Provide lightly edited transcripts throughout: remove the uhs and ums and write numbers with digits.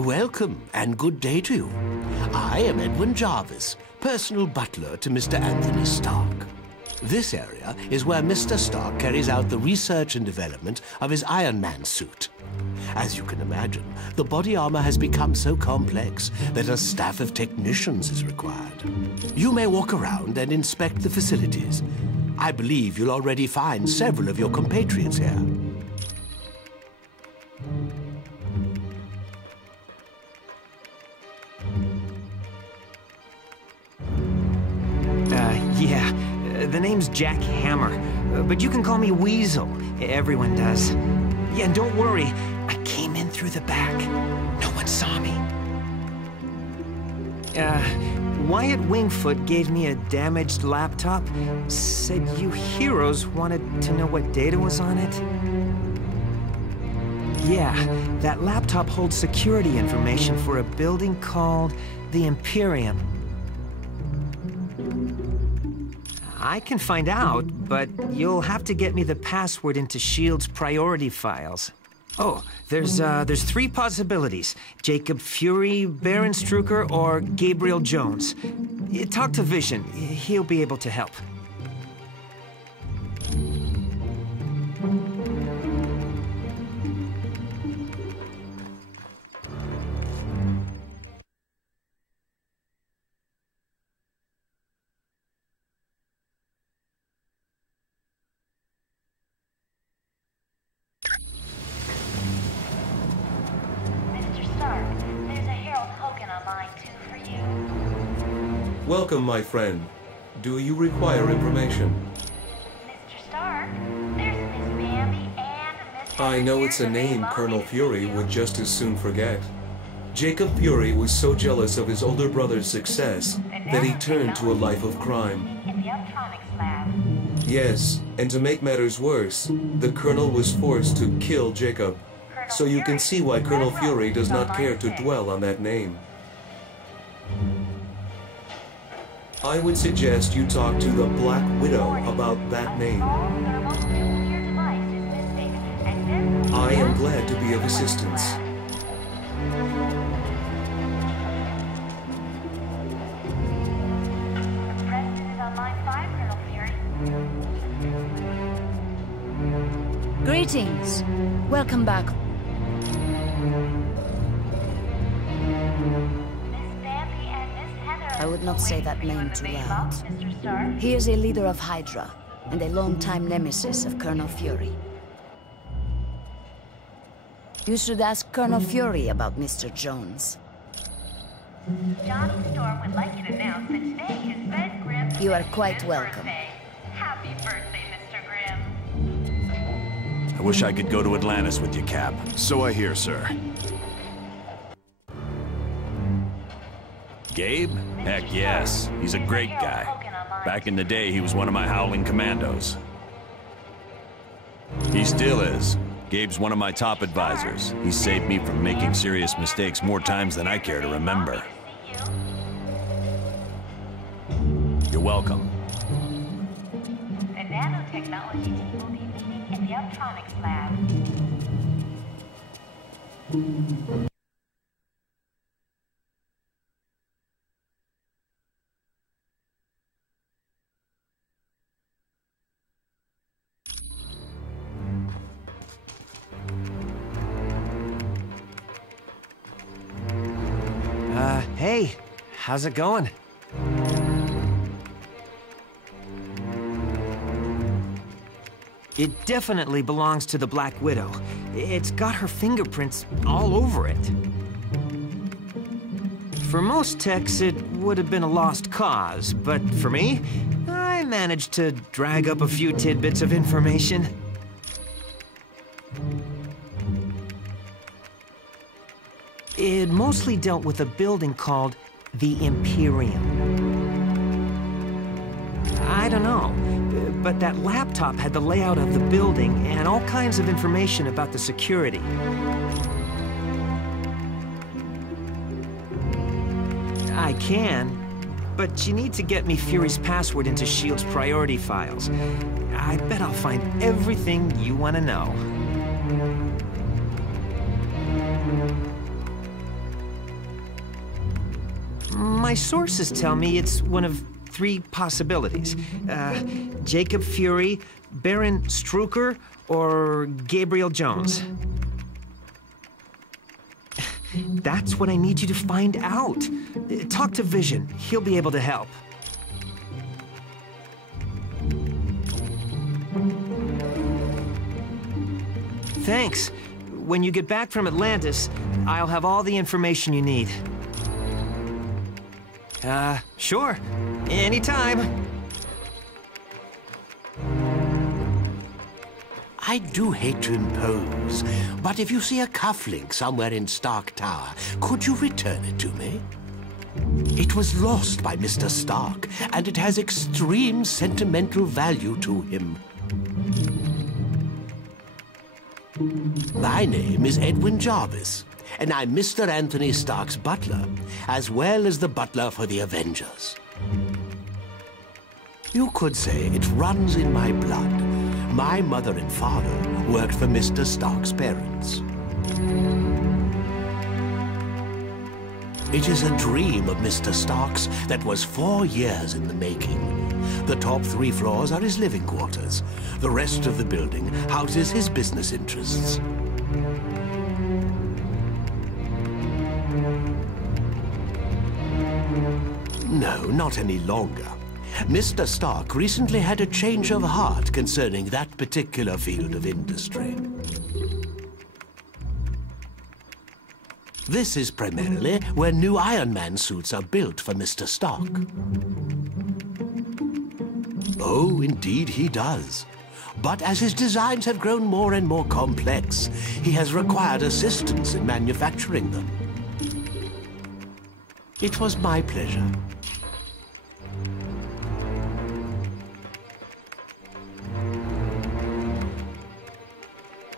Welcome, and good day to you. I am Edwin Jarvis, personal butler to Mr. Anthony Stark. This area is where Mr. Stark carries out the research and development of his Iron Man suit. As you can imagine, the body armor has become so complex that a staff of technicians is required. You may walk around and inspect the facilities. I believe you'll already find several of your compatriots here. The name's Jack Hammer, but you can call me Weasel. Everyone does. Yeah, and don't worry, I came in through the back. No one saw me. Wyatt Wingfoot gave me a damaged laptop. Said you heroes wanted to know what data was on it. Yeah, that laptop holds security information for a building called the Imperium. I can find out, but you'll have to get me the password into S.H.I.E.L.D.'s priority files. Oh, there's three possibilities. Jacob Fury, Baron Strucker, or Gabriel Jones. Talk to Vision. He'll be able to help. Welcome, my friend. Do you require information? Mr. Stark, there's Miss Bambi and Miss... I know it's a name Colonel Fury would just as soon forget. Jacob Fury was so jealous of his older brother's success that he turned to a life of crime. In the Optronics lab. Yes, and to make matters worse, the Colonel was forced to kill Jacob. So you can see why Colonel Fury does not care to dwell on that name. I would suggest you talk to the Black Widow about that name. I am glad to be of assistance. President is on line 5, Colonel Fury. Greetings. Welcome back. I would not say that name too loud. He is a leader of Hydra, and a longtime nemesis of Colonel Fury. You should ask Colonel Fury about Mr. Jones. Johnny Storm would like you to announce that today is Ben Grimm's You are quite 65th welcome. birthday. Happy birthday, Mr. Grimm. I wish I could go to Atlantis with you, Cap. So I hear, sir. Gabe? Heck yes. He's a great guy. Back in the day, he was one of my Howling Commandos. He still is. Gabe's one of my top advisors. He saved me from making serious mistakes more times than I care to remember. You're welcome. The nanotechnology team will be meeting in the Optronics lab. Hey, how's it going? It definitely belongs to the Black Widow. It's got her fingerprints all over it. For most techs, it would have been a lost cause, but for me, I managed to drag up a few tidbits of information. It mostly dealt with a building called the Imperium. I don't know, but that laptop had the layout of the building and all kinds of information about the security. I can, but you need to get me Fury's password into S.H.I.E.L.D.'s priority files. I bet I'll find everything you want to know. my sources tell me it's one of 3 possibilities. Jacob Fury, Baron Strucker, or Gabriel Jones. That's what I need you to find out. Talk to Vision. He'll be able to help. Thanks. When you get back from Atlantis, I'll have all the information you need. Sure. Anytime. I do hate to impose, but if you see a cufflink somewhere in Stark Tower, could you return it to me? It was lost by Mr. Stark, and it has extreme sentimental value to him. My name is Edwin Jarvis, and I'm Mr. Anthony Stark's butler, as well as the butler for the Avengers. You could say it runs in my blood. My mother and father worked for Mr. Stark's parents. It is a dream of Mr. Stark's that was 4 years in the making. The top 3 floors are his living quarters. The rest of the building houses his business interests. No, not any longer. Mr. Stark recently had a change of heart concerning that particular field of industry. This is primarily where new Iron Man suits are built for Mr. Stark. Oh, indeed he does. But as his designs have grown more and more complex, he has required assistance in manufacturing them. It was my pleasure.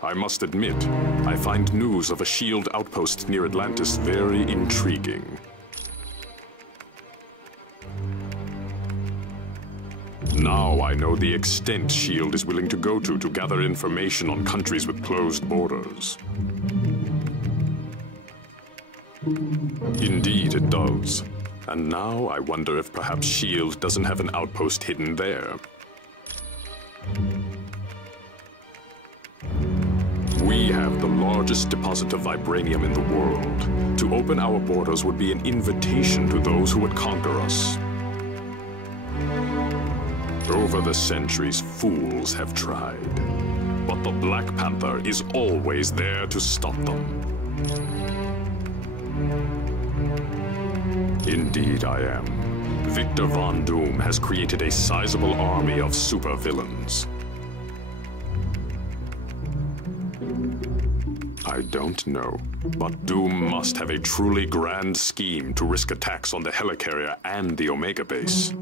I must admit, I find news of a S.H.I.E.L.D. outpost near Atlantis very intriguing. Now I know the extent S.H.I.E.L.D. is willing to go to gather information on countries with closed borders. Indeed it does. And now I wonder if perhaps S.H.I.E.L.D. doesn't have an outpost hidden there. We have the largest deposit of vibranium in the world. To open our borders would be an invitation to those who would conquer us. Over the centuries, fools have tried. But the Black Panther is always there to stop them. Indeed I am. Victor Von Doom has created a sizable army of supervillains. I don't know, but Doom must have a truly grand scheme to risk attacks on the helicarrier and the Omega base.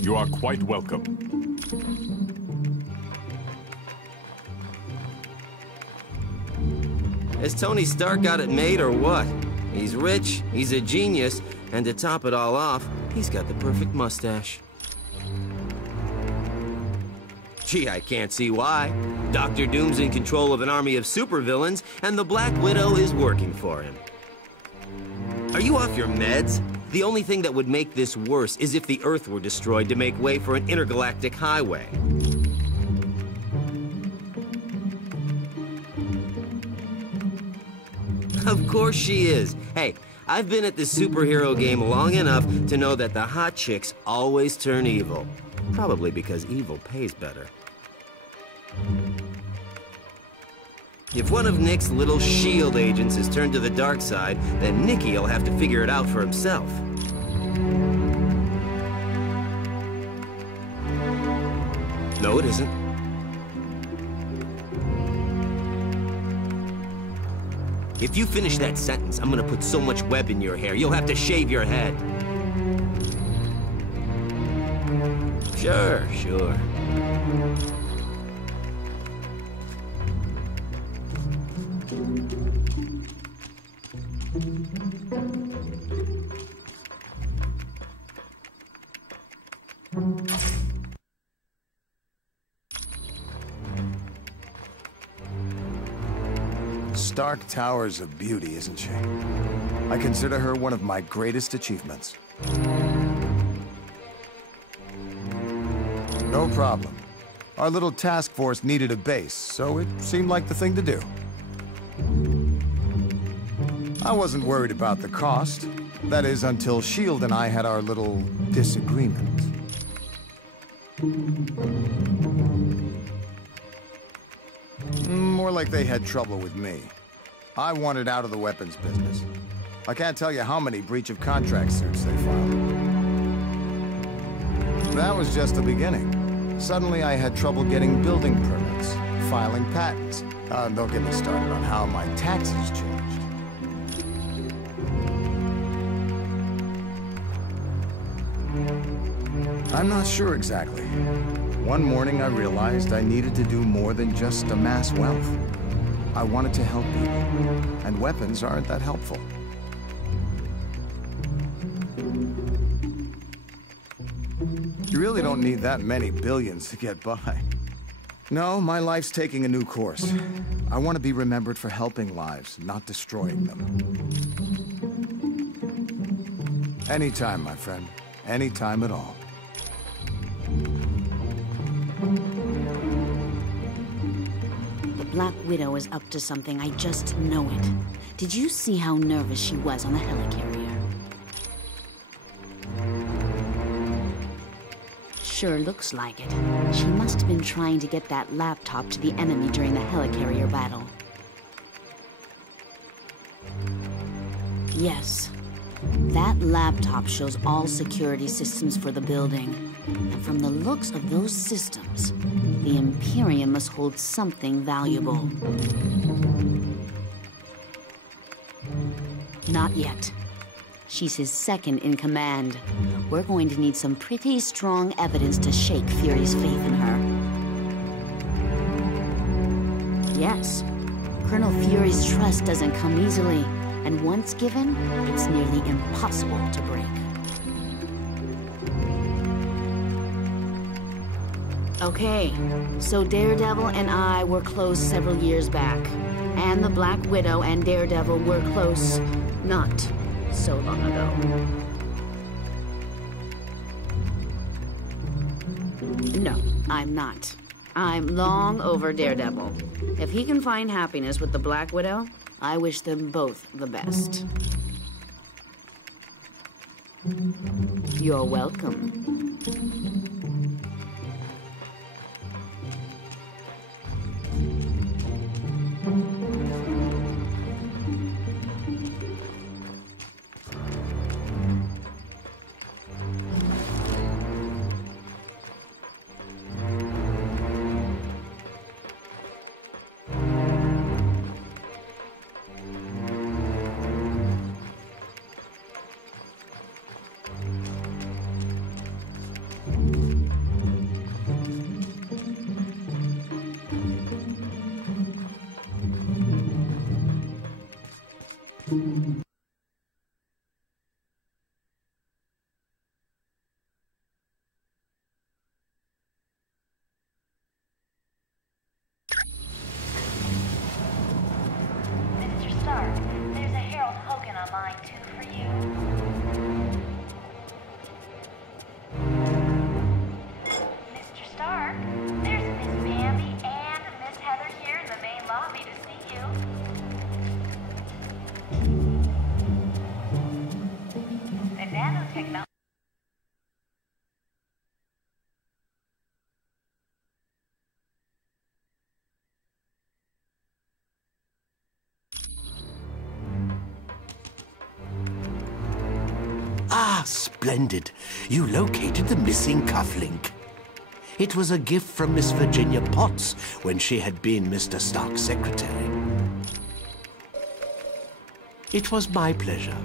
You are quite welcome. Has Tony Stark got it made or what? He's rich, he's a genius, and to top it all off, he's got the perfect mustache. Gee, I can't see why. Dr. Doom's in control of an army of supervillains, and the Black Widow is working for him. Are you off your meds? The only thing that would make this worse is if the Earth were destroyed to make way for an intergalactic highway. Of course she is. Hey, I've been at this superhero game long enough to know that the hot chicks always turn evil. Probably because evil pays better. If one of Nick's little S.H.I.E.L.D. agents is turned to the dark side, then Nicky will have to figure it out for himself. No, it isn't. If you finish that sentence, I'm gonna put so much web in your hair, you'll have to shave your head. Sure, sure. Stark towers of beauty, isn't she? I consider her one of my greatest achievements. No problem. Our little task force needed a base, so it seemed like the thing to do. I wasn't worried about the cost. That is, until S.H.I.E.L.D. and I had our little disagreement. More like they had trouble with me. I wanted out of the weapons business. I can't tell you how many breach of contract suits they filed. That was just the beginning. Suddenly I had trouble getting building permits, filing patents. Don't get me started on how my taxes changed. I'm not sure exactly. One morning I realized I needed to do more than just amass wealth. I wanted to help people, and weapons aren't that helpful. You really don't need that many billions to get by. No, my life's taking a new course. I want to be remembered for helping lives, not destroying them. Anytime, my friend. Anytime at all. The Black Widow is up to something, I just know it. Did you see how nervous she was on the helicarrier? Sure looks like it. She must have been trying to get that laptop to the enemy during the helicarrier battle. Yes. That laptop shows all security systems for the building. And from the looks of those systems, the Imperium must hold something valuable. Not yet. She's his second in command. We're going to need some pretty strong evidence to shake Fury's faith in her. Yes, Colonel Fury's trust doesn't come easily, and once given, it's nearly impossible to break. Okay, so Daredevil and I were close several years back, and the Black Widow and Daredevil were close not so long ago. No, I'm not. I'm long over Daredevil. If he can find happiness with the Black Widow, I wish them both the best. You're welcome. Ah, splendid. You located the missing cufflink. It was a gift from Miss Virginia Potts when she had been Mr. Stark's secretary. It was my pleasure.